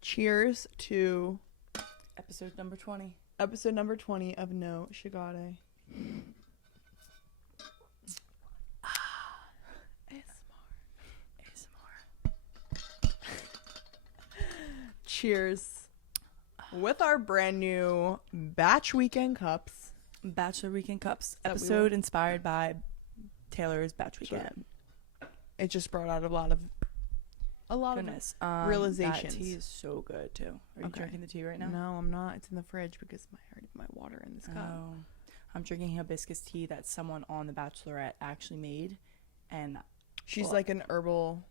Cheers to episode number 20. Episode number 20 of No Shigare. ASMR. Cheers. With our brand new Batch Weekend Cups. Bachelor Weekend Cups. Episode inspired by Taylor's Batch Weekend. Sure. It just brought out a lot of realizations. That tea is so good too. Are you drinking the tea right now? No, I'm not. It's in the fridge because I already have my water in this cup. Oh, I'm drinking hibiscus tea that someone on The Bachelorette actually made, and she's like an herbal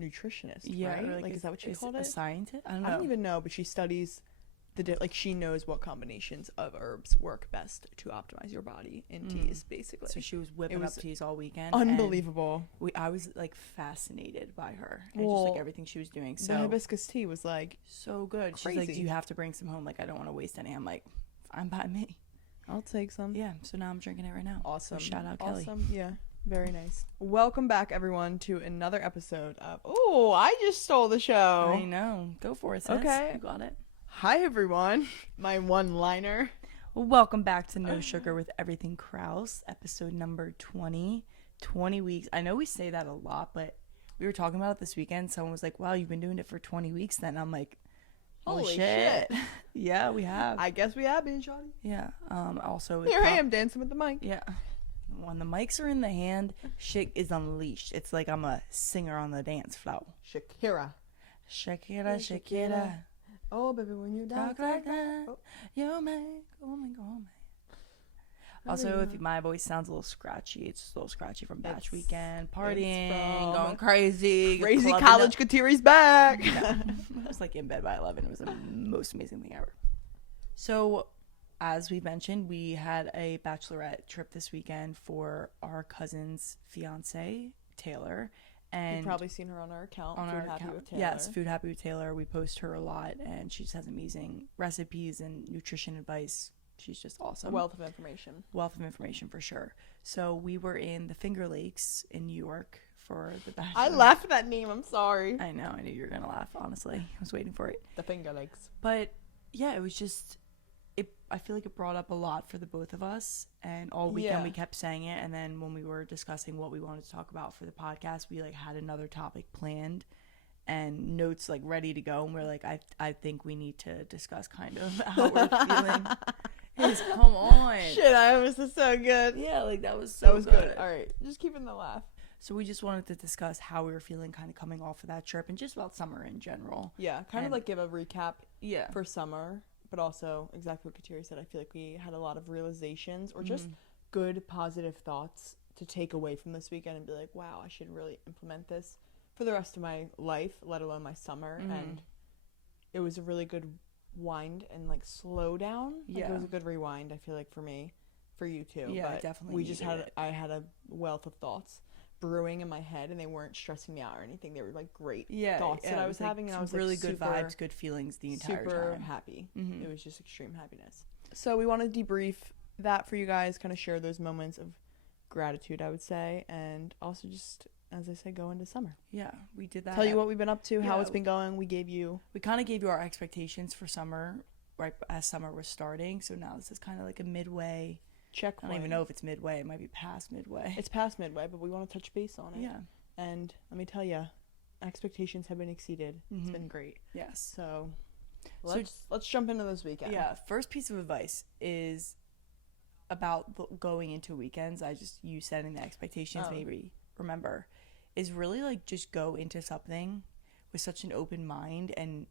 nutritionist, right? Or like is that what she called it? A scientist? I don't know. I don't even know, but she studies she knows what combinations of herbs work best to optimize your body in teas, basically. So she was whipping up teas all weekend. Unbelievable. I was like fascinated by her and just like everything she was doing. So the hibiscus tea was like so good. Crazy. She's like, "Do you have to bring some home? Like, I don't want to waste any." I'm like, "Fine by me. I'll take some." Yeah. So now I'm drinking it right now. Awesome. So shout out Kelly. Awesome. Yeah. Very nice. Welcome back, everyone, to another episode of Oh, I Just Stole the Show. I know. Go for it, sis. Okay. You got it. Hi, everyone. My one-liner. Welcome back to No Sugar with Everything Kraus, episode number 20. 20 weeks. I know we say that a lot, but we were talking about it this weekend. Someone was like, wow, you've been doing it for 20 weeks then. I'm like, holy shit. Yeah, we have. I guess we have been, shawty. Yeah. Also, here I am dancing with the mic. Yeah. When the mics are in the hand, shit is unleashed. It's like I'm a singer on the dance floor. Shakira. Shakira, Shakira. Oh, baby, when you talk like that, you make, oh my God. Also, if my voice sounds a little scratchy, it's just a little scratchy from Batch Weekend, partying, going crazy. Crazy college Katiri's back. Yeah. I was like in bed by 11. It was the most amazing thing ever. So, as we mentioned, we had a bachelorette trip this weekend for our cousin's fiance, Taylor. And you've probably seen her on our account, Food Happy with Taylor. Yes, Food Happy with Taylor. We post her a lot, and she just has amazing recipes and nutrition advice. She's just awesome. A wealth of information. Wealth of information, for sure. So we were in the Finger Lakes in New York for the Bachelor. I laughed at that name. I'm sorry. I know. I knew you were going to laugh, honestly. I was waiting for it. The Finger Lakes. But, yeah, it was just... I feel like it brought up a lot for the both of us, and all weekend we kept saying it, and then when we were discussing what we wanted to talk about for the podcast, we like had another topic planned and notes like ready to go, and we're like, I think we need to discuss kind of how we're feeling. Come on. Shit, this is so good. Yeah, like that was so good. All right, just keeping the laugh. So we just wanted to discuss how we were feeling kind of coming off of that trip and just about summer in general. Yeah, kind of like give a recap for summer. But also, exactly what Kateri said, I feel like we had a lot of realizations or just good, positive thoughts to take away from this weekend and be like, wow, I should really implement this for the rest of my life, let alone my summer. And it was a really good wind and, like, slow down. Like, it was a good rewind, I feel like, for me, for you too. Yeah, but definitely. We just I had a wealth of thoughts brewing in my head, and they weren't stressing me out or anything. They were like great thoughts that I was having, and I was really like, good vibes, good feelings the entire time. Super happy. It was just extreme happiness. So we want to debrief that for you guys, kind of share those moments of gratitude, I would say, and also just, as I said, go into summer. Yeah, we did that. Tell you what we've been up to, how it's been going. We kind of gave you our expectations for summer right as summer was starting. So now this is kind of like a midway checkpoint. I don't even know if it's midway. It might be past midway. It's past midway, but we want to touch base on it. Yeah. And let me tell you, expectations have been exceeded. It's been great. Yes. So let's jump into this weekend. Yeah. First piece of advice is about going into weekends. You setting the expectations, maybe remember, is really like just go into something with such an open mind and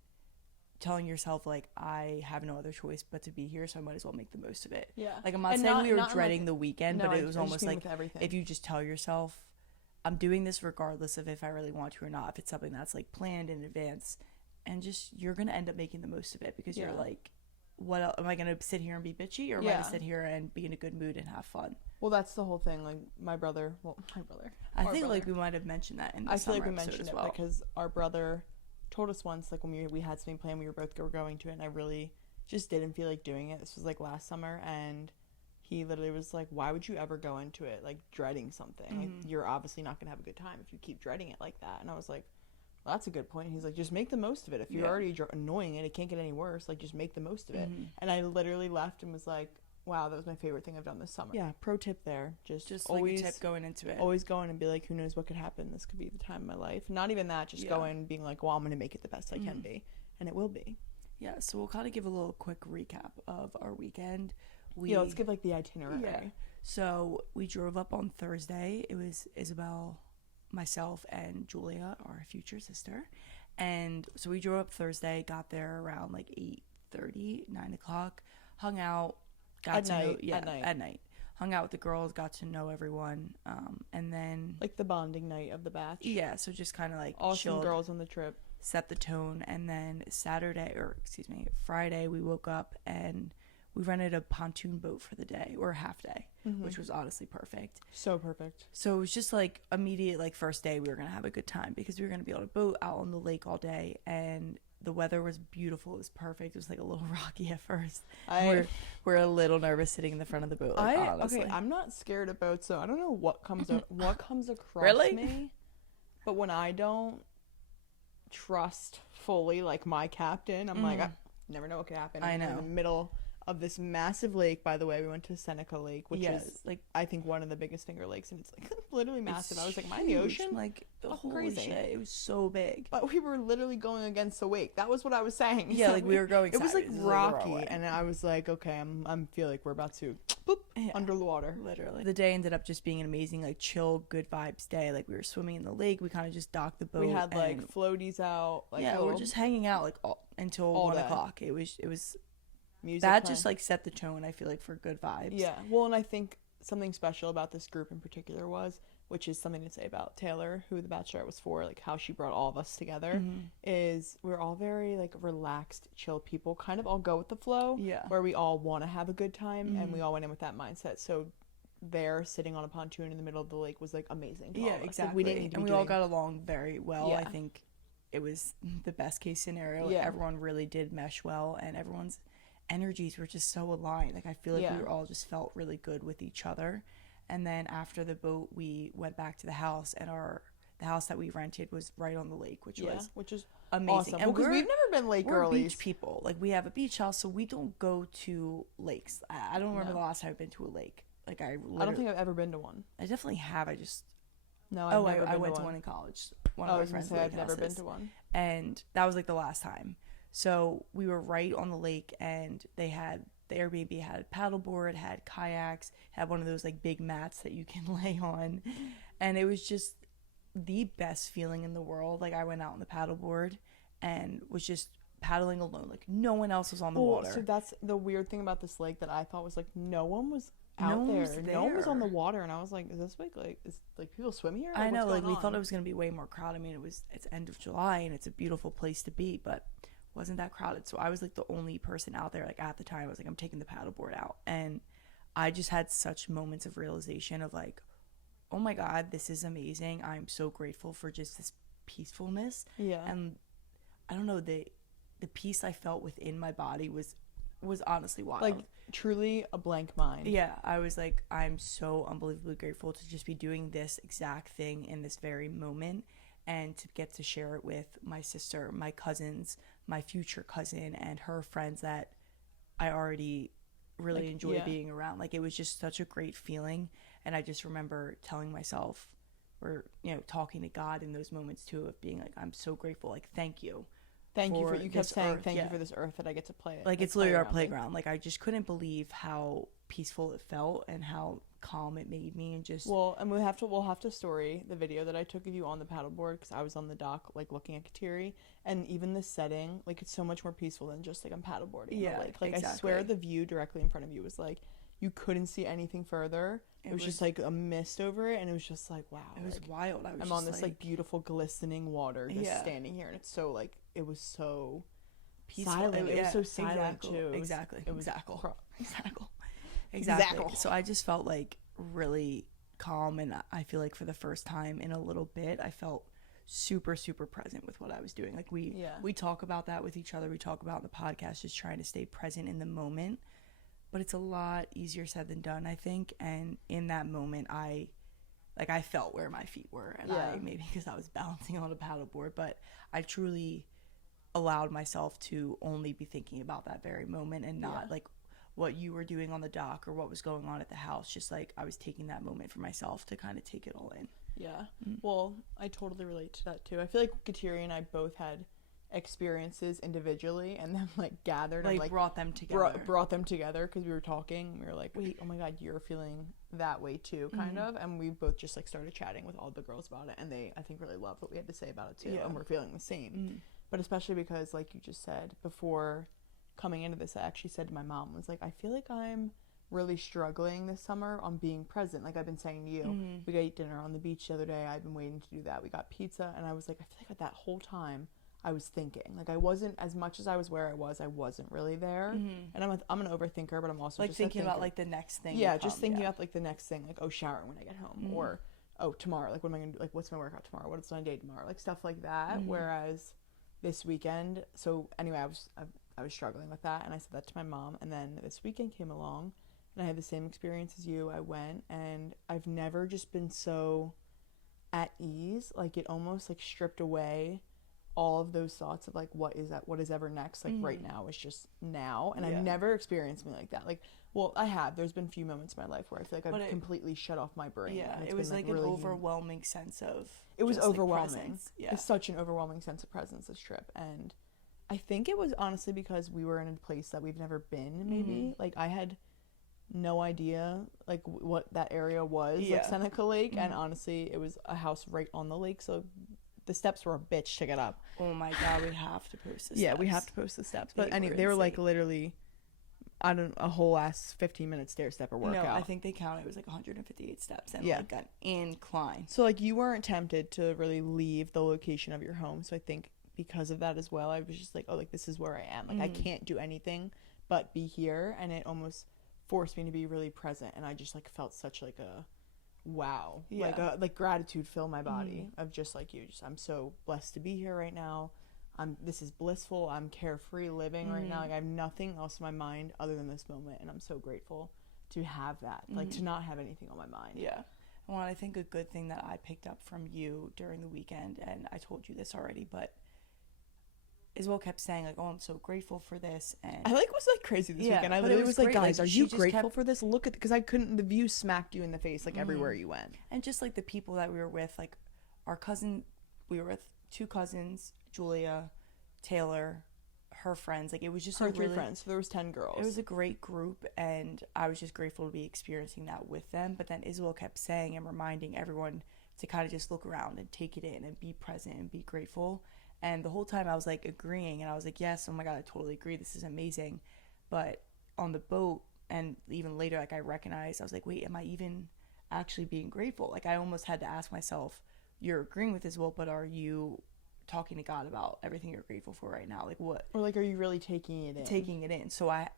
telling yourself, like, I have no other choice but to be here, so I might as well make the most of it. Yeah. Like, I'm not saying we were dreading the weekend, but it was almost like if you just tell yourself, I'm doing this regardless of if I really want to or not, if it's something that's like planned in advance, and just you're going to end up making the most of it because you're like, what else? Am I going to sit here and be bitchy, or am I going to sit here and be in a good mood and have fun? Well, that's the whole thing. Like, my brother. I think like we might have mentioned that in the summer episode as well. I feel like we mentioned it because our brother told us once, like, when we had something planned, we were both going to it, and I really just didn't feel like doing it. This was like last summer, and he literally was like, why would you ever go into it like dreading something? Like, you're obviously not gonna have a good time if you keep dreading it like that. And I was like, well, that's a good point. He's like, just make the most of it. If you're already annoying it can't get any worse. Like, just make the most of it. And I literally left and was like, wow, that was my favorite thing I've done this summer. Yeah, pro tip there. Just always, like a tip going into it. Always go in and be like, who knows what could happen? This could be the time of my life. Not even that, just go in being like, well, I'm going to make it the best I can be. And it will be. Yeah, so we'll kind of give a little quick recap of our weekend. Let's give like the itinerary. Yeah. So we drove up on Thursday. It was Isabel, myself, and Julia, our future sister. And so we drove up Thursday, got there around like 8:30, 9 o'clock, hung out. At night. Hung out with the girls, got to know everyone, and then like the bonding night of the batch. Yeah, so just kind of like awesome chilled, girls on the trip, set the tone, and then Friday we woke up and we rented a pontoon boat for the day or half day, which was honestly perfect. So perfect. So it was just like immediate, like first day we were gonna have a good time because we were gonna be on a boat out on the lake all day, and the weather was beautiful. It was perfect. It was like a little rocky at first. We're a little nervous sitting in the front of the boat. Like, honestly. Okay, I'm not scared of boats, so I don't know what comes across really? me. But when I don't trust fully, like my captain, I'm like, I never know what could happen. I know. In the middle of this massive lake, by the way, we went to Seneca Lake, which is like I think one of the biggest Finger Lakes, and it's like literally massive. I was like, am I in the ocean? Like holy shit, it was so big. But we were literally going against the wake. That was what I was saying. Yeah, so like we were going. It was like rocky, and I was like, okay, I'm feel like we're about to under the water. Literally, the day ended up just being an amazing, like chill, good vibes day. Like we were swimming in the lake. We kind of just docked the boat. We had like floaties out. Like, we were just hanging out like until 1 o'clock. It was. Music that playing. Just like set the tone, I feel like, for good vibes. Yeah, well, and I think something special about this group in particular which is something to say about Taylor, who the Bachelorette was for, like how she brought all of us together, is we're all very like relaxed, chill people, kind of all go with the flow, where we all want to have a good time, and we all went in with that mindset. So there, sitting on a pontoon in the middle of the lake was like amazing. Yeah, exactly. Like, we didn't need to we all got along very well. Yeah. I think it was the best case scenario. Like, everyone really did mesh well, and everyone's energies were just so aligned. Like I feel like we were all just felt really good with each other. And then after the boat, we went back to the house, and the house that we rented was right on the lake, which is amazing. Awesome. And because we've never been lake girlies. We're beach people. Like we have a beach house, so we don't go to lakes. I don't remember the last time I've been to a lake. Like I don't think I've ever been to one. I definitely have. I just I went to one in college. One of my friends. I've never been to one, and that was like the last time. So we were right on the lake, and the Airbnb had paddleboard, had kayaks, had one of those like big mats that you can lay on, and it was just the best feeling in the world. Like I went out on the paddleboard and was just paddling alone. Like no one else was on the water. So that's the weird thing about this lake that I thought was like no one was out there. No one was on the water, and I was like, is this like is like people swim here? Like, I know, like we thought it was gonna be way more crowded. I mean, it's end of July and it's a beautiful place to be, but wasn't that crowded. So I was like the only person out there. Like at the time I was like, I'm taking the paddleboard out, and I just had such moments of realization of like, oh my god, this is amazing. I'm so grateful for just this peacefulness. And I don't know, the peace I felt within my body was honestly wild. Like truly a blank mind. Yeah, I was like, I'm so unbelievably grateful to just be doing this exact thing in this very moment, and to get to share it with my sister, my cousins, my future cousin, and her friends that I already really enjoy being around. Like it was just such a great feeling. And I just remember telling myself, or talking to God in those moments too, of being like, I'm so grateful, like thank you. Thank you for, you kept saying thank you for this earth that I get to play it. Like it's literally our playground. Like I just couldn't believe how peaceful it felt and how calm it made me, and just and we'll have to story the video that I took of you on the paddleboard, because I was on the dock like looking at Kateri, and even the setting, like it's so much more peaceful than just like I'm paddleboarding the lake. Like exactly. I swear the view directly in front of you was like you couldn't see anything further. It was just like a mist over it, and it was just like wow. It was wild. I'm on this like beautiful glistening water just standing here, and it's so like it was so peaceful. Silent. It was so silent too. Exactly. So I just felt like really calm, and I feel like for the first time in a little bit I felt super present with what I was doing. Like we talk about that with each other. We talk about in the podcast just trying to stay present in the moment, but it's a lot easier said than done, I think. And in that moment, I felt where my feet were, and I, maybe because I was balancing on a paddleboard, but I truly allowed myself to only be thinking about that very moment and not like what you were doing on the dock or what was going on at the house. Just like I was taking that moment for myself to kind of take it all in. Yeah. Well, I totally relate to that too. I feel like Kateri and I both had experiences individually and then like gathered and like brought them together. Brought them together because we were talking. We were like, wait, oh my God, you're feeling that way too, kind of. And we both just like started chatting with all the girls about it, and they, I think, really loved what we had to say about it too. And we're feeling the same. But especially because, like you just said, before coming into this, I actually said to my mom, was like, I feel like I'm really struggling this summer on being present. Like I've been saying to you, we ate dinner on the beach the other day. I've been waiting to do that. We got pizza, and I was like, I feel like that whole time I was thinking. Like I wasn't, as much as I was where I wasn't really there. And I'm an overthinker, but I'm also like just thinking about like the next thing. Yeah, just thinking about like the next thing, like, oh, showering when I get home, or oh, tomorrow, like what am I gonna do? Like what's my workout tomorrow? What's my day tomorrow? Like stuff like that. Whereas this weekend, so anyway, I was struggling with that, and I said that to my mom. And then this weekend came along, and I had the same experience as you. I went, and I've never just been so at ease. Like it almost like stripped away all of those thoughts of like what is ever next. Like right now is just now, and I've never experienced something like that. Like, well, I have. There's been a few moments in my life where I feel like I've completely shut off my brain. Yeah, and it was like an really overwhelming sense of. It was overwhelming. Like It's such an overwhelming sense of presence this trip, and I think it was honestly because we were in a place that we've never been. Maybe like I had no idea like what that area was, like Seneca Lake, and honestly, it was a house right on the lake, so the steps were a bitch to get up. Oh my God, we have to post the steps. Yeah, we have to post the steps. But anyway, they were like literally, I don't know, a whole ass 15-minute stair step or workout. No, I think they counted. It was like 158 steps and like an incline. So like you weren't tempted to really leave the location of your home. So I think because of that as well, I was just like, oh, like this is where I am. Like I can't do anything but be here, and it almost forced me to be really present. And I just like felt such like a wow, like gratitude fill my body of just like you. Just I'm so blessed to be here right now. This is blissful. I'm carefree living right now. Like I have nothing else in my mind other than this moment, and I'm so grateful to have that. Like to not have anything on my mind. Yeah. Well, I think a good thing that I picked up from you during the weekend, and I told you this already, but Isabel kept saying like, oh, I'm so grateful for this, and I like was like crazy this weekend. I literally was like, guys, are you grateful for this? Look at, because I couldn't, the view smacked you in the face like everywhere you went. And just like the people that we were with, like our cousin, we were with 2 cousins, Julia, Taylor, her friends. Like it was just her 3 friends. So there was 10 girls. It was a great group, and I was just grateful to be experiencing that with them. But then Isabel kept saying and reminding everyone to kind of just look around and take it in and be present and be grateful. And the whole time I was like agreeing, and I was like, yes, oh my God, I totally agree. This is amazing. But on the boat, and even later, like I recognized, I was like, wait, am I even actually being grateful? Like I almost had to ask myself, you're agreeing with this, well, but are you talking to God about everything you're grateful for right now? Like what? Or like, are you really taking it in? Taking it in. So I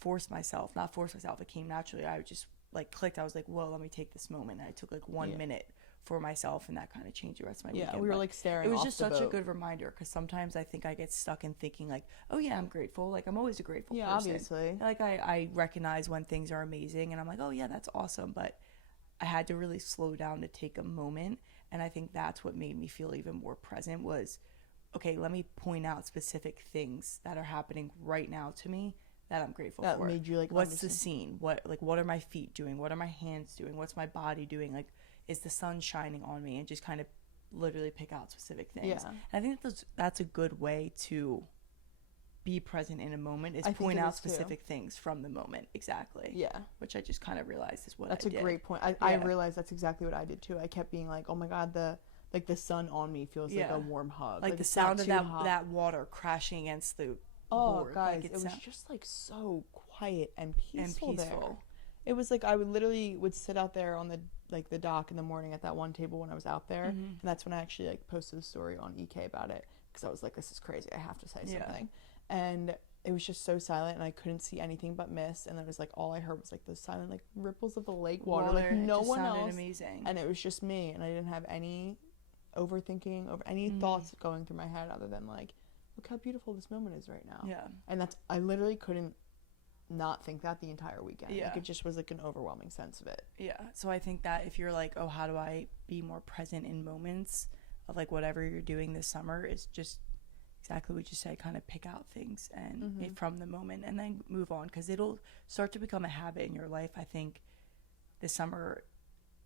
forced myself, not forced myself, it came naturally. I just like clicked. I was like, well, let me take this moment. And I took like 1 minute for myself, and that kind of changed the rest of my weekend. Yeah, we were like staring. It was off just the such boat. a good reminder, because sometimes I think I get stuck in thinking like, oh yeah, I'm grateful. Like I'm always a grateful person. Obviously. Like I recognize when things are amazing, and I'm like, oh yeah, that's awesome. But I had to really slow down to take a moment, and I think that's what made me feel even more present was, okay, let me point out specific things that are happening right now to me that I'm grateful for. That made you like, what's the scene? What are my feet doing? What are my hands doing? What's my body doing? Like, is the sun shining on me? And just kind of literally pick out specific things. Yeah. And I think that's a good way to be present in a moment, is point out specific things from the moment. Exactly. Yeah. Which I just kind of realized is what that's I did. That's a great point. I realized that's exactly what I did too. I kept being like, oh my God, the sun on me feels like a warm hug. Like the sound of that water crashing against the board. Guys, it was just like so quiet and peaceful there. It was like I would sit out there on the dock in the morning at that one table when I was out there, and that's when I actually like posted a story on EK about it, because I was like, this is crazy, I have to say something. And it was just so silent, and I couldn't see anything but mist, and it was like all I heard was like the silent like ripples of the lake water, like no one else. Amazing. And it was just me, and I didn't have any overthinking over any thoughts going through my head other than like, look how beautiful this moment is right now. Yeah. And I literally couldn't not think that the entire weekend. Yeah. Like, it just was like an overwhelming sense of it. Yeah. So I think that if you're like, oh, how do I be more present in moments of like whatever you're doing this summer, is just exactly what you said, kind of pick out things and from the moment and then move on, because it'll start to become a habit in your life. I think this summer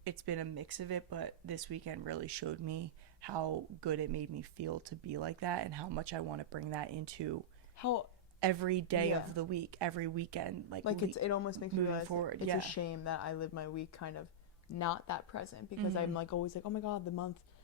it's been a mix of it, but this weekend really showed me how good it made me feel to be like that, and how much I want to bring that into how every day of the week, every weekend, like it almost makes me realize forward. It's a shame that I live my week kind of not that present, because I'm like always like, oh my god,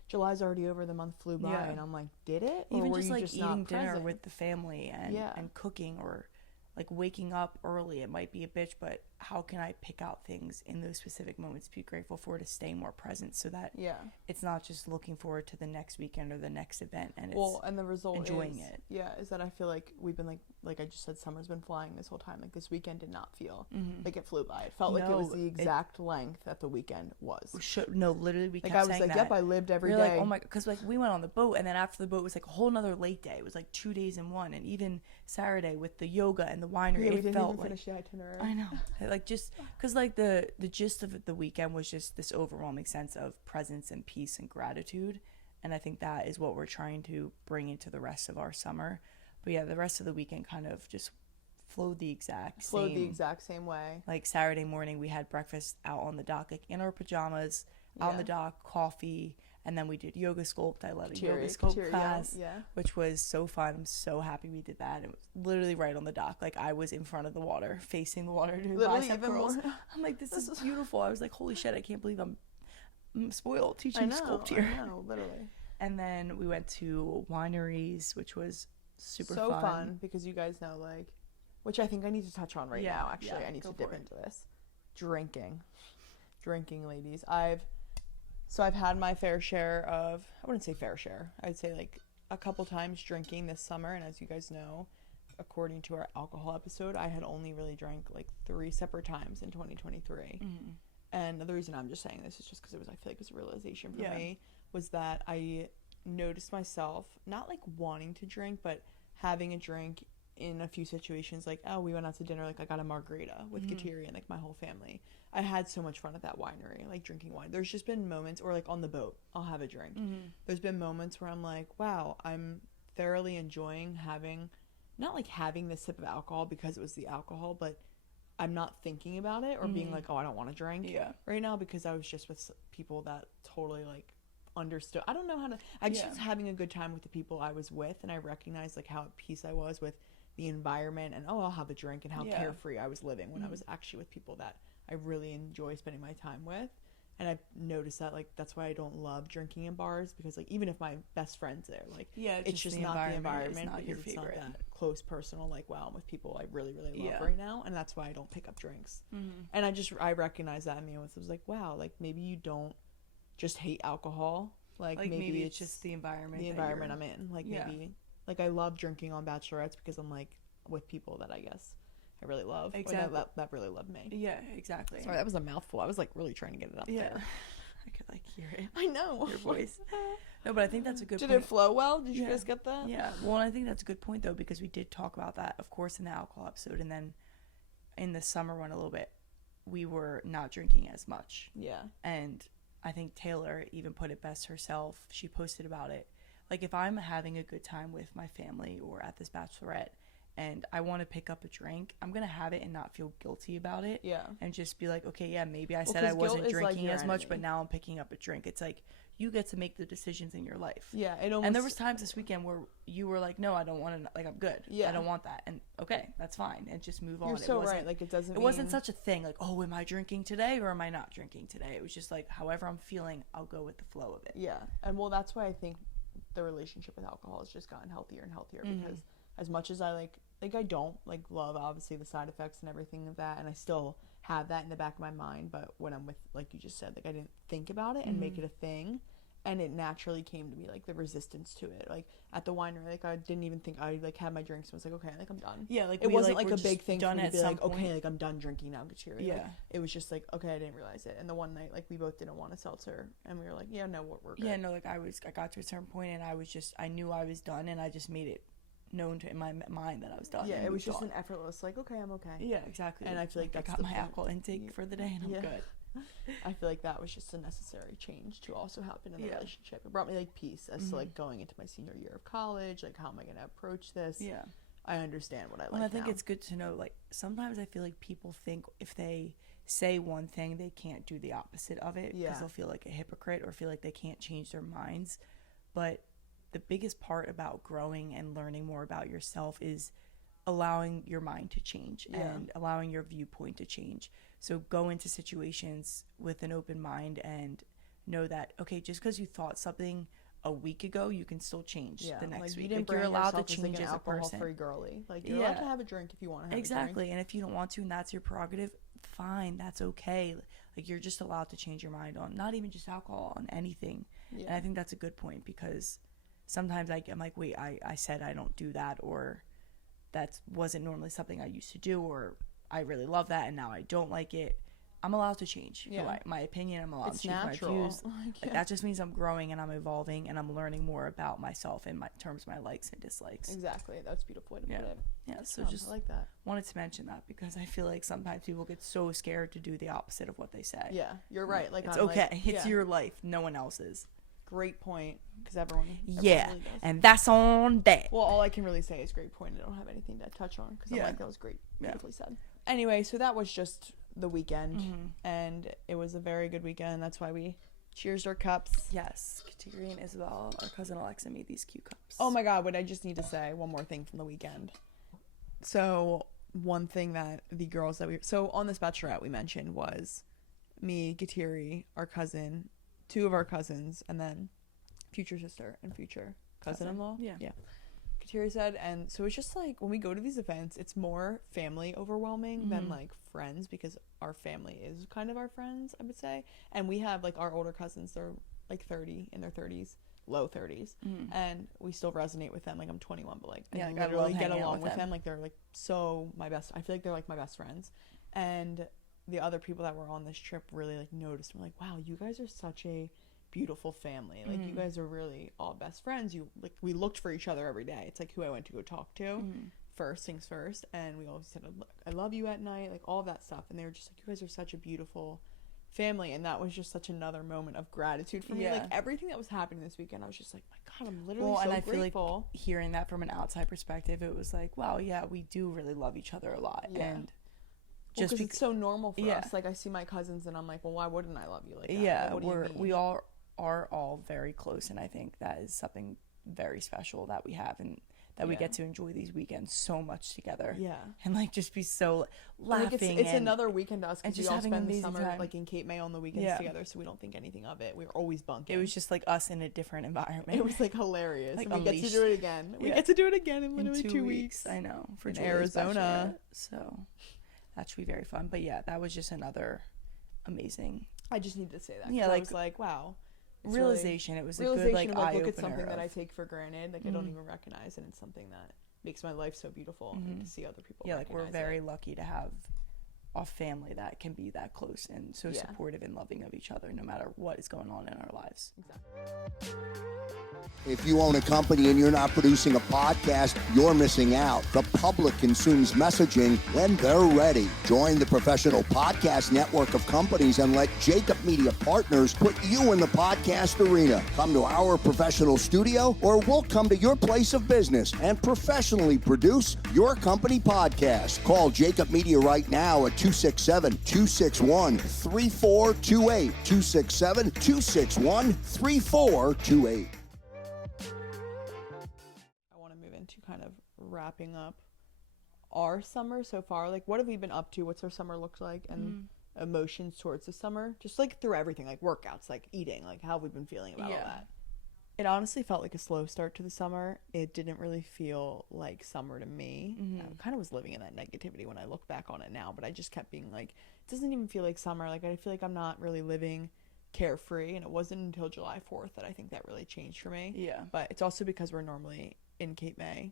July's already over, the month flew by, and I'm like, did it? Even or just were like you just eating not dinner present? with the family and cooking, or like waking up early, it might be a bitch, but how can I pick out things in those specific moments to be grateful for, to stay more present, so that it's not just looking forward to the next weekend or the next event, and it's and the result enjoying it. Is that I feel like we've been like I just said, summer's been flying this whole time. Like, this weekend did not feel like it flew by. It felt like it was the exact length that the weekend was. Literally, we kept I was saying like, that. yep, I lived every day. Like, oh my, because like we went on the boat, and then after the boat was like a whole nother late day. It was like 2 days in one, and even Saturday with the yoga and the winery, we didn't felt even like finish the itinerary. I know, like, just because like the gist of the weekend was just this overwhelming sense of presence and peace and gratitude, and I think that is what we're trying to bring into the rest of our summer. But yeah, the rest of the weekend kind of just flowed the exact same way. Like, Saturday morning we had breakfast out on the dock, like in our pajamas, out on the dock, coffee, and then we did yoga sculpt. I led a yoga sculpt class, which was so fun. I'm so happy we did that. It was literally right on the dock. Like, I was in front of the water, facing the water, doing bicep curls. I'm like, this is beautiful. I was like, holy shit, I can't believe I'm spoiled teaching sculpt here. I know, literally. And then we went to wineries, which was super fun, because you guys know, like, which I think I need to touch on now. Actually, I need to dip into this. Drinking, ladies. I've had my fair share of, I wouldn't say fair share, I'd say like a couple times drinking this summer, and as you guys know, according to our alcohol episode, I had only really drank like 3 separate times in 2023. And the reason I'm just saying this is just because I feel like it was a realization for me, was that I noticed myself not like wanting to drink, but having a drink in a few situations. Like, oh, we went out to dinner, like I got a margarita with Kateri and like my whole family. I had so much fun at that winery, like drinking wine. There's just been moments, or like on the boat, I'll have a drink. There's been moments where I'm like, wow, I'm thoroughly enjoying having this sip of alcohol because it was the alcohol, but I'm not thinking about it or being like, oh, I don't want to drink right now, because I was just with people that totally like understood. I don't know how to, I just was having a good time with the people I was with, and I recognized like how at peace I was with the environment, and I'll have a drink, and how carefree I was living when I was actually with people that I really enjoy spending my time with. And I've noticed that, like, that's why I don't love drinking in bars, because like even if my best friend's there, like it's just not the environment, because it's not that close personal, like, wow, I'm with people I really love right now, and that's why I don't pick up drinks. And I recognize that in me. It was like, wow, like maybe you don't just hate alcohol, like maybe it's just the environment I'm in, like maybe like I love drinking on bachelorettes because I'm like with people that I guess I really love. Exactly. That really loved me. Yeah, exactly. Sorry, that was a mouthful. I was like really trying to get it up there. I could like hear it. I know. Your voice. No, but I think that's a good point. Did it flow well? Did you guys get that? Yeah. Well, I think that's a good point though, because we did talk about that, of course, in the alcohol episode, and then in the summer one a little bit, we were not drinking as much. Yeah. And I think Taylor even put it best herself. She posted about it. Like, if I'm having a good time with my family or at this bachelorette, and I want to pick up a drink, I'm going to have it and not feel guilty about it. Yeah. And just be like, okay, yeah, maybe I said I wasn't drinking as much, but now I'm picking up a drink. It's like, you get to make the decisions in your life. Yeah. And there was times this weekend where you were like, no, I don't want to, like, I'm good. Yeah. I don't want that. And okay, that's fine. And just move on. You're so right. Like, it wasn't such a thing. Like, oh, am I drinking today or am I not drinking today? It was just like, however I'm feeling, I'll go with the flow of it. Yeah. And well, that's why I think the relationship with alcohol has just gotten healthier and healthier, because as much as I I don't like love obviously the side effects and everything of that, and I still have that in the back of my mind, but when I'm with, like you just said, like I didn't think about it and make it a thing, and it naturally came to me, like the resistance to it. Like at the winery, like I didn't even think, I like had my drinks and was like, okay, like I'm done. Yeah, like it wasn't like a big thing for me to be like, okay, like I'm done drinking now, Kateri. Yeah, like, it was just like, okay, I didn't realize it. And the one night, like we both didn't want a seltzer, and we were like, yeah, no, we're good. Yeah, no, like I got to a certain point, and I knew I was done, and I just made it known to in my mind that I was done. Yeah, it was just an effortless, like, okay, I'm okay. Yeah, exactly. And I feel like that's I got my alcohol intake for the day, and I'm good. I feel like that was just a necessary change to also happen in the relationship. It brought me like peace as to like going into my senior year of college, like how am I going to approach this? Yeah. I understand what I like now. I think now. it's good to know, like, sometimes I feel like people think if they say one thing, they can't do the opposite of it because they'll feel like a hypocrite or feel like they can't change their minds. But the biggest part about growing and learning more about yourself is allowing your mind to change and allowing your viewpoint to change. So go into situations with an open mind and know that, okay, just because you thought something a week ago, you can still change the next week. You didn't you're allowed to change like an as a person. Free girly. Like, you're allowed to have a drink if you want to have a drink. And if you don't want to and that's your prerogative, fine, that's okay. Like, you're just allowed to change your mind on not even just alcohol, on anything. And I think that's a good point, because sometimes I'm like, wait, I said I don't do that, or that wasn't normally something I used to do, or I really love that and now I don't like it. I'm allowed to change my opinion. I'm allowed to change natural. My views. Like, that just means I'm growing and I'm evolving and I'm learning more about myself in terms of my likes and dislikes. Exactly. That's a beautiful way to put it. Yeah, so just I like that. Wanted to mention that because I feel like sometimes people get so scared to do the opposite of what they say. Yeah, you're right. Like, it's okay. It's your life. No one else's. Great point, because everyone really does. And that's on that. Well, all I can really say is great point. I don't have anything to touch on, because I'm like, that was great, beautifully said. Anyway, so that was just the weekend, and it was a very good weekend. That's why we cheersed our cups. Yes, Kateri and Isabel, our cousin Alexa, made these cute cups. Oh my god, wait, I just need to say one more thing from the weekend. So one thing that the girls that so on this bachelorette we mentioned was me, Kateri, our cousin, two of our cousins, and then future sister and future cousin-in-law. Yeah. Kateri said, and so it's just like, when we go to these events, it's more family overwhelming than like friends, because our family is kind of our friends, I would say. And we have like our older cousins, they're like 30, in their 30s, low 30s, and we still resonate with them. Like, I'm 21, but like I literally get along with them. Like, they're like so my best. I feel like they're like my best friends. And the other people that were on this trip really like noticed. We're like, wow, you guys are such a beautiful family. Like, you guys are really all best friends. You like, we looked for each other every day. It's like who I went to go talk to first things first, and we always said, I love you at night, like all that stuff. And they were just like, you guys are such a beautiful family. And that was just such another moment of gratitude for me. Like, everything that was happening this weekend, I was just like, my god, I'm literally so grateful. Feel like hearing that from an outside perspective, it was like, wow, yeah, we do really love each other a lot. And just because it's so normal for us. Like, I see my cousins and I'm like, well, why wouldn't I love you like that? Yeah, like, we all are all very close, and I think that is something very special that we have, and that we get to enjoy these weekends so much together. Yeah, and like just be so laughing. Like, it's another weekend to us, because we all spend the summer like in Cape May on the weekends together, so we don't think anything of it. We're always bunking. It was just like us in a different environment. It was like hilarious. Like, and we get to do it again. We get to do it again in literally 2 weeks. I know, for in Arizona. So that should be very fun. But yeah, that was just another amazing. I just need to say that. Yeah, like, I was like, wow. Realization. Really, it was a good like eye opener. Look at something that I take for granted, like I don't even recognize, and it's something that makes my life so beautiful, and to see other people. Yeah, like, we're very lucky to have a family that can be that close and so supportive and loving of each other, no matter what is going on in our lives. Exactly. If you own a company and you're not producing a podcast, you're missing out. The public consumes messaging when they're ready. Join the professional podcast network of companies and let Jacob Media Partners put you in the podcast arena. Come to our professional studio, or we'll come to your place of business and professionally produce your company podcast. Call Jacob Media right now at 267-261-3428. 267-261-3428. Kind of wrapping up our summer so far. Like, what have we been up to? What's our summer looked like? And emotions towards the summer, just like through everything, like workouts, like eating, like how have we been feeling about all that. It honestly felt like a slow start to the summer. It didn't really feel like summer to me. I kind of was living in that negativity when I look back on it now, but I just kept being like, it doesn't even feel like summer. Like, I feel like I'm not really living carefree, and it wasn't until July 4th that I think that really changed for me. Yeah, but it's also because we're normally in Cape May,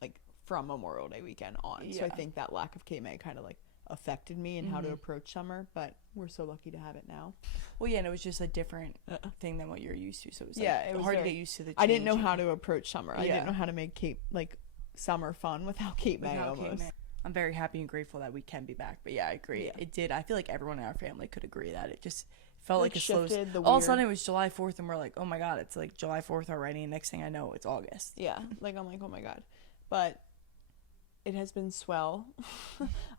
like from Memorial Day weekend on. So I think that lack of Cape May kind of like affected me and how to approach summer, but we're so lucky to have it now. Well, yeah, and it was just a different thing than what you're used to. So it was it was hard to get used to the change. I didn't know how to approach summer. I didn't know how to make Cape, like, summer fun without Cape May almost. I'm very happy and grateful that we can be back. But yeah, I agree. Yeah. It did. I feel like everyone in our family could agree that it just felt like a slow. All of a sudden it was July 4th and we're like, oh my God, it's like July 4th already. And next thing I know, it's August. Yeah. Like, I'm like, oh my God. But it has been swell.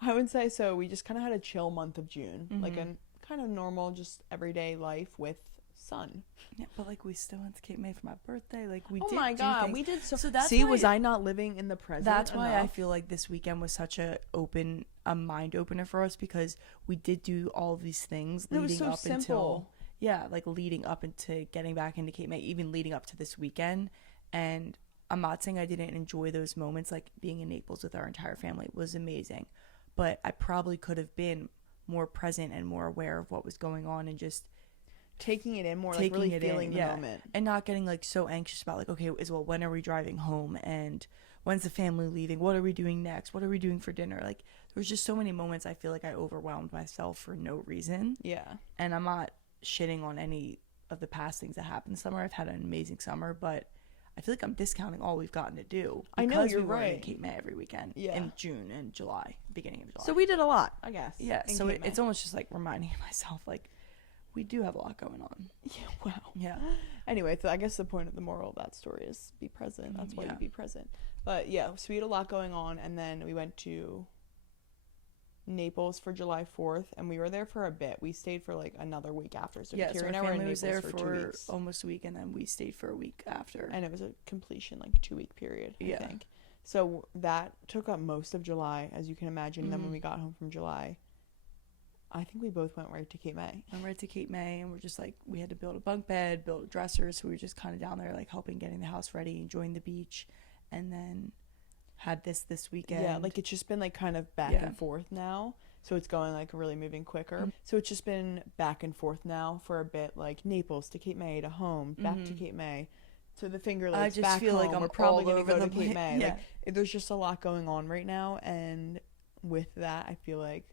I would say so. We just kind of had a chill month of June. Like a kind of normal, just everyday life with sun. Yeah, but like we still went to Cape May for my birthday. Like we did. Oh my God, things. we did so. That's see, why, was I not living in the present? That's enough? why I feel like this weekend was such a mind opener for us, because we did do all of these things leading up until leading up into getting back into Cape May, even leading up to this weekend. And I'm not saying I didn't enjoy those moments, like being in Naples with our entire family was amazing, but I probably could have been more present and more aware of what was going on and just taking it in more, like really feeling the moment, and not getting like so anxious about like, okay, when are we driving home, and when's the family leaving, what are we doing next, what are we doing for dinner. Like there was just so many moments I feel like I overwhelmed myself for no reason. And I'm not shitting on any of the past things that happened this summer. I've had an amazing summer, but I feel like I'm discounting all we've gotten to do. I know, you're right. We were in Cape May every weekend in June and July, beginning of July. So we did a lot, I guess. Yeah, so it's almost just like reminding myself, like, we do have a lot going on. Yeah, wow. Yeah. Anyway, so I guess the point of the moral of that story is be present. That's why you be present. But yeah, so we had a lot going on, and then we went to Naples for July 4th, and we were there for a bit. We stayed for like another week after. So yeah, Carrie so and I were in Naples there for 2 weeks. Almost a week, and then we stayed for a week after. And it was a completion, like 2-week period, I think. So that took up most of July, as you can imagine. And then when we got home from July, I think we both went right to Cape May. Went right to Cape May, and we're just like, we had to build a bunk bed, build a dresser, so we were just kind of down there like helping getting the house ready, enjoying the beach, and then had this weekend. Yeah, like it's just been like kind of back and forth now. So it's going like really moving quicker. So it's just been back and forth now for a bit, like Naples to Cape May to home, back to Cape May to the Finger Lakes, I just back feel home. like I'm We're probably all going to over go to the Cape May. Yeah. Like there's just a lot going on right now, and with that, I feel like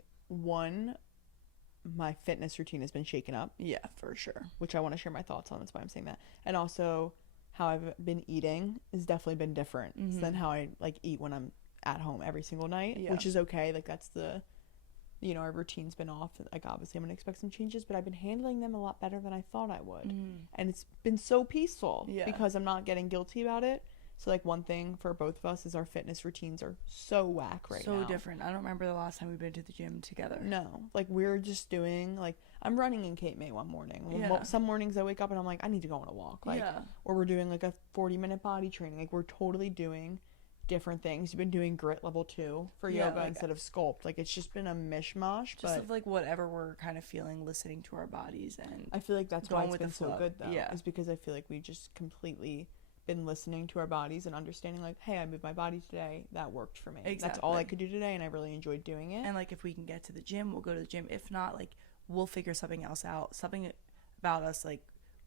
my fitness routine has been shaken up. Yeah, for sure. Which I want to share my thoughts on. That's why I'm saying that. And also how I've been eating has definitely been different than how I like eat when I'm at home every single night, which is okay. Like that's our routine's been off. Like obviously I'm going to expect some changes, but I've been handling them a lot better than I thought I would. And it's been so peaceful because I'm not getting guilty about it. So like one thing for both of us is our fitness routines are so whack right now. So different. I don't remember the last time we've been to the gym together. No. Like we're just doing like I'm running in Cape May one morning. Some mornings I wake up and I'm like I need to go on a walk. Like or we're doing like a 40-minute body training. Like we're totally doing different things. You've been doing grit level 2 for yoga instead of sculpt. Like it's just been a mishmash. Just of like whatever we're kind of feeling, listening to our bodies, and I feel like that's why it's been so good though. Yeah. Is because I feel like we just completely been listening to our bodies and understanding like, hey, I moved my body today, that worked for me. Exactly. That's all I could do today, and I really enjoyed doing it. And like if we can get to the gym, we'll go to the gym. If not, like we'll figure something else out. Something about us, like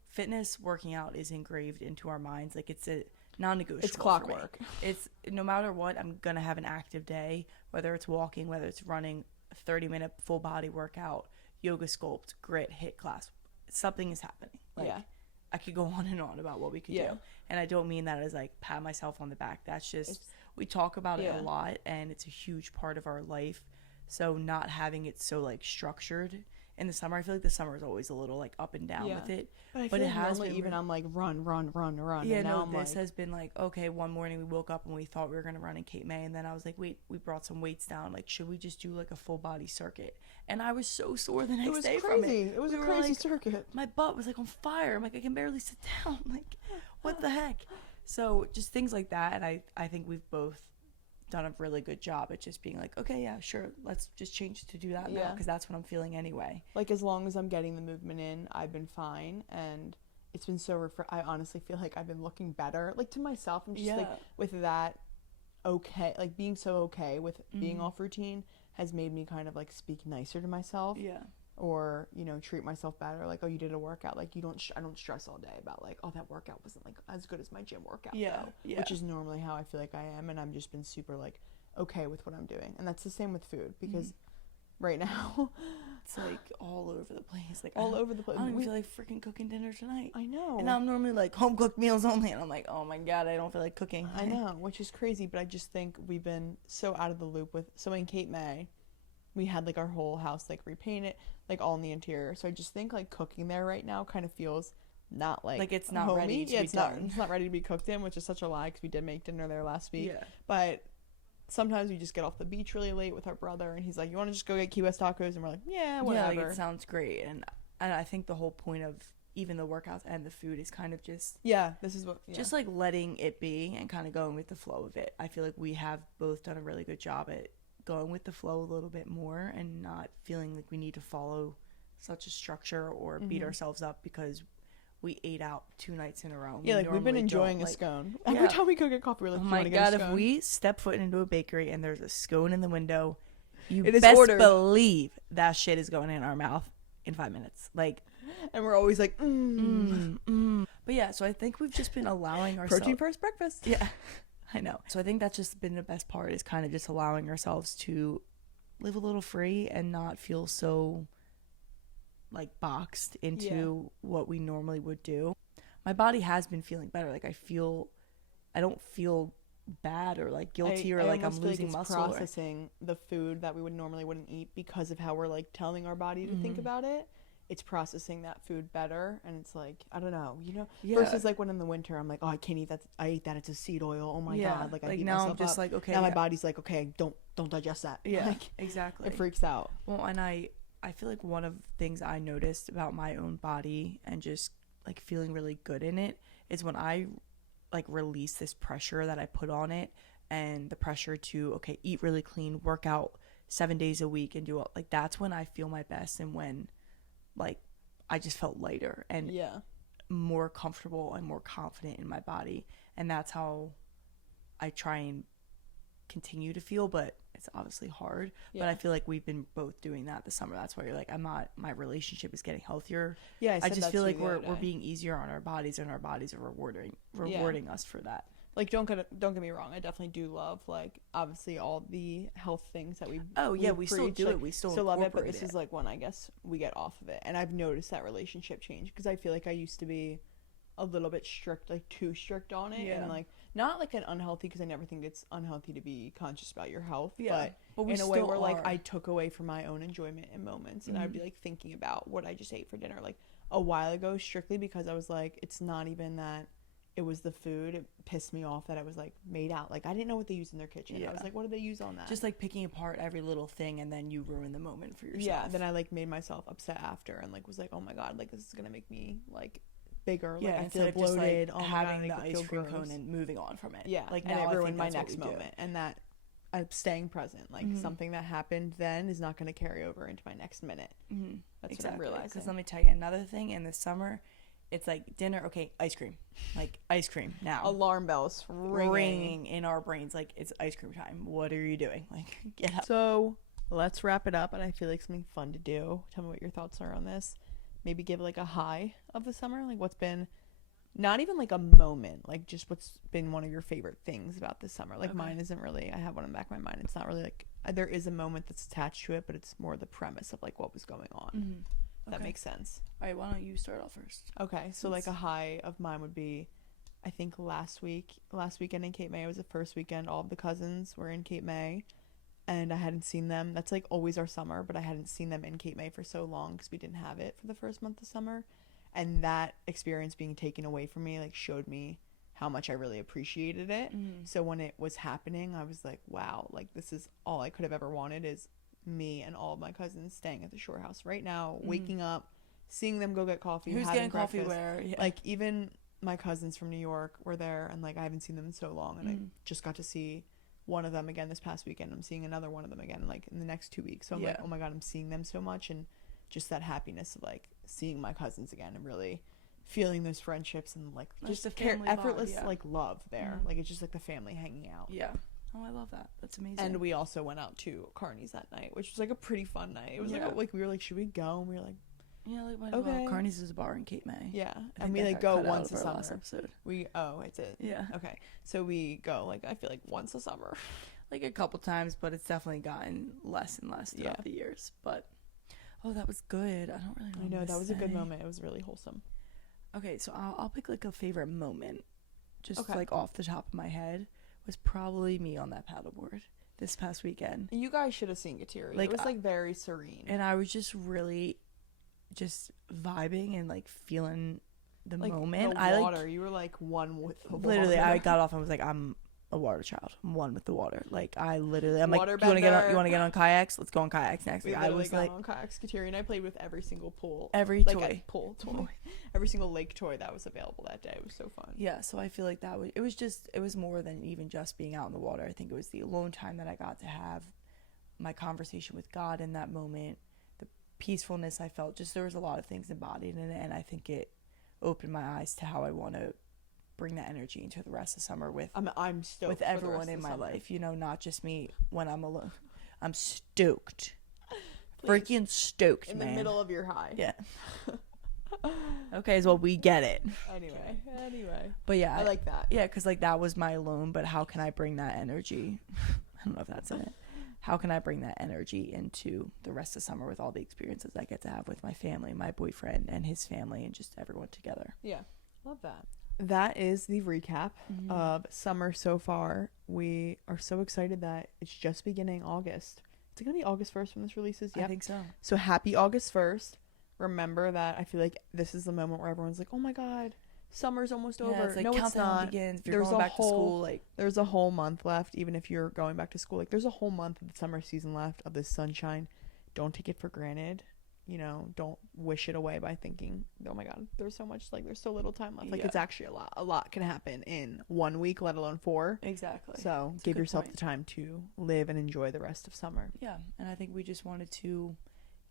fitness, working out is engraved into our minds. Like it's a non-negotiable. It's clockwork. It's no matter what, I'm gonna have an active day, whether it's walking, whether it's running, a 30-minute full body workout, yoga, sculpt, grit, HIIT class. Something is happening. Like, I could go on and on about what we could do. And I don't mean that as like pat myself on the back. That's just, we talk about it a lot, and it's a huge part of our life. So not having it so like structured in the summer, I feel like the summer is always a little like up and down with it. But it has been even I'm like run. Yeah, and now this has been like, okay, one morning we woke up and we thought we were gonna run in Cape May, and then I was like, wait, we brought some weights down. Like, should we just do like a full body circuit? And I was so sore the next day from it. It was a crazy circuit. My butt was like on fire. I'm like, I can barely sit down. Like, what the heck? So just things like that, and I think we've both done a really good job at just being like, okay, yeah, sure, let's just change to do that now, because that's what I'm feeling anyway. Like as long as I'm getting the movement in, I've been fine, and it's been so I honestly feel like I've been looking better, like to myself. I'm just like with that like being so okay with being off routine has made me kind of like speak nicer to myself. Or treat myself better, like, oh, you did a workout, like you don't I don't stress all day about like, oh, that workout wasn't like as good as my gym workout which is normally how I feel like I am, and I've just been super like okay with what I'm doing. And that's the same with food, because right now It's like all over the place. Like all over the place. I don't even feel like freaking cooking dinner tonight. I know. And I'm normally like home cooked meals only, and I'm like, oh my god, I don't feel like cooking. I know, which is crazy, but I just think we've been so out of the loop with. So in Cape May, we had like our whole house like repainted, like all in the interior. So I just think like cooking there right now kind of feels not like it's not homey. ready to be done. It's not ready to be cooked in, which is such a lie because we did make dinner there last week. Yeah. But sometimes we just get off the beach really late with our brother, and he's like, "You want to just go get Key West tacos?" And we're like, "Yeah, whatever." Yeah, like, it sounds great, and I think the whole point of even the workouts and the food is kind of just this is what just like letting it be and kind of going with the flow of it. I feel like we have both done a really good job at going with the flow a little bit more and not feeling like we need to follow such a structure or beat ourselves up because we ate out 2 nights in a row. Yeah, like we've been enjoying a scone. Every time we go get coffee, we're like, oh my god, if we step foot into a bakery and there's a scone in the window, you it best believe that shit is going in our mouth in 5 minutes. Like, and we're always like, But yeah, so I think we've just been allowing ourselves protein first breakfast. Yeah, I know. So I think that's just been the best part, is kind of just allowing ourselves to live a little free and not feel so like boxed into what we normally would do. My body has been feeling better. Like I don't feel bad or like guilty or like I'm losing muscle. Processing the food that we wouldn't eat because of how we're like telling our body to think about it. It's processing that food better, and it's like, I don't know, versus like when in the winter I'm like, oh, I can't eat that. I ate that. It's a seed oil. Oh my god! Like I beat now myself I'm just up. like, okay. Now my body's like, okay, don't digest that. Yeah, like, exactly. It freaks out. Well, and I feel like one of the things I noticed about my own body and just like feeling really good in it is when I like release this pressure that I put on it, and the pressure to eat really clean, work out 7 days a week, and do all, like that's when I feel my best, and when like I just felt lighter and more comfortable and more confident in my body. And that's how I try and continue to feel, but it's obviously hard. But I feel like we've been both doing that this summer. That's why you're like, my relationship is getting healthier. I just feel like we're being easier on our bodies, and our bodies are rewarding us for that. Like, don't get me wrong, I definitely do love, like, obviously all the health things that we we still do it. We still love it, but this is like when I guess we get off of it. And I've noticed that relationship change, because I feel like I used to be a little bit strict, like too strict on it, and like not like an unhealthy, because I never think it's unhealthy to be conscious about your health, but in a way where like I took away from my own enjoyment in moments, and I'd be like thinking about what I just ate for dinner like a while ago, strictly because I was like, it's not even that it was the food. It pissed me off that it was like made out. Like I didn't know what they used in their kitchen. I was like, what did they use on that? Just like picking apart every little thing, and then you ruin the moment for yourself. Yeah. Then I like made myself upset after, and like was like, oh my god, like this is gonna make me like bigger. Like I feel bloated. Just, like, having the ice cream cone and moving on from it. Yeah. Like and now it ruined my next moment. And that I'm staying present. Like something that happened then is not gonna carry over into my next minute. That's what I'm realizing. Because let me tell you another thing. In the summer, it's like dinner, ice cream. Like ice cream now. Alarm bells ringing in our brains. Like, it's ice cream time. What are you doing? Like, get up. So let's wrap it up. And I feel like something fun to do. Tell me what your thoughts are on this. Maybe give like a high of the summer. Like what's been, not even like a moment, like just what's been one of your favorite things about this summer. Like mine isn't really, I have one in the back of my mind. It's not really like, there is a moment that's attached to it, but it's more the premise of like what was going on. That makes sense. All right, why don't you start off first? Okay, so like a high of mine would be, I think last weekend in Cape May, it was the first weekend all of the cousins were in Cape May, and I hadn't seen them. That's like always our summer, but I hadn't seen them in Cape May for so long because we didn't have it for the first month of summer. And that experience being taken away from me like showed me how much I really appreciated it. So when it was happening, I was like, wow, like this is all I could have ever wanted, is me and all of my cousins staying at the shore house right now, waking up, seeing them go get coffee. Who's getting coffee where? Yeah. Like even my cousins from New York were there, and like I haven't seen them in so long, and I just got to see one of them again this past weekend. I'm seeing another one of them again like in the next 2 weeks. So I'm like, oh my god, I'm seeing them so much, and just that happiness of like seeing my cousins again and really feeling those friendships and like just the effortless like love there. Like it's just like the family hanging out. Yeah. Oh, I love that. That's amazing. And we also went out to Carney's that night, which was like a pretty fun night. It was like we were like, should we go? And we were like, yeah, like okay. Well, Carney's is a bar in Cape May. Yeah, and we like go once a summer. Last episode. It's it. Yeah. Okay, so we go like I feel like once a summer, like a couple times, but it's definitely gotten less and less throughout the years. But Oh, that was good. I don't really know. I know, that was a good moment. It was really wholesome. Okay, so I'll pick like a favorite moment, just Okay. like off the top of my head, was probably me on that paddleboard this past weekend. You guys should have seen Kateri. Like, it was like very serene. And I was just really just vibing and like feeling the like moment. The water, you were like one with the literally, water. I got off and was like, I'm a water child. I'm one with the water. Like I'm like, you want to Waterbender. get on kayaks? Let's go on kayaks next. We Like, I was got like on kayaks. Kateri and I played with every single pool, every like toy. pool toy, every single lake toy that was available that day. It was so fun. Yeah, so I feel like it was more than even just being out in the water. I think it was the alone time that I got to have, my conversation with God in that moment, the peacefulness I felt. Just there was a lot of things embodied in it, and I think it opened my eyes to how I want to bring that energy into the rest of summer with I'm stoked with everyone in my life, you know, not just me when I'm alone. I'm stoked. Freaking stoked, in man. the middle of your high. Yeah. Okay, well, we get it. Anyway. But yeah, I like that. Yeah, because like that was my alone, but how can I bring that energy? I don't know if that's in it. How can I bring that energy into the rest of summer with all the experiences I get to have with my family, my boyfriend and his family, and just everyone together? Yeah, love that. That is the recap of summer so far. We are so excited that it's just beginning August. Is it going to be August 1st when this releases? Yeah, I think so. So happy August 1st. Remember that I feel like this is the moment where everyone's like, oh my God, summer's almost over. It's like no, it's not. Begins. If you're going back to school, like there's a whole month left. Even if you're going back to school, like there's a whole month of the summer season left of this sunshine. Don't take it for granted. You know, don't wish it away by thinking, oh my God, there's so little time left. Like, it's actually a lot can happen in 1 week, let alone 4. Exactly. So give yourself the time to live and enjoy the rest of summer. Yeah, and I think we just wanted to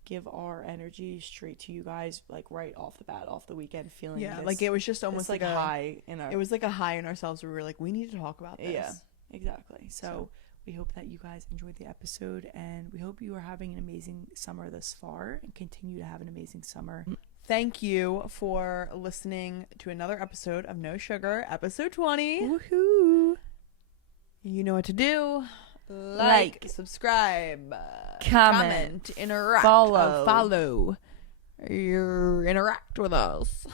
give our energy straight to you guys, like right off the bat, off the weekend, feeling like it was just almost like a high in our. It was like a high in ourselves. We were like, we need to talk about this. Yeah, exactly. So we hope that you guys enjoyed the episode, and we hope you are having an amazing summer thus far and continue to have an amazing summer. Thank you for listening to another episode of No Sugar, episode 20. Woohoo! You know what to do. Like, subscribe, comment, interact, follow. Interact with us.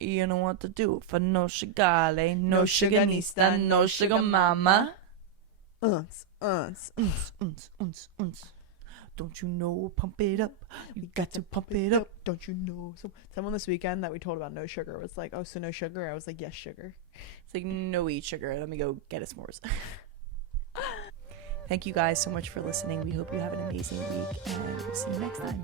You know what to do for no sugar, no sugarista, no sugar mama. Don't you know, pump it up. We got to pump it up. Don't you know? So someone this weekend that we told about no sugar was like, oh, so no sugar? I was like, yes, sugar. It's like, no eat sugar. Let me go get a s'mores. Thank you guys so much for listening. We hope you have an amazing week, and we'll see you next time.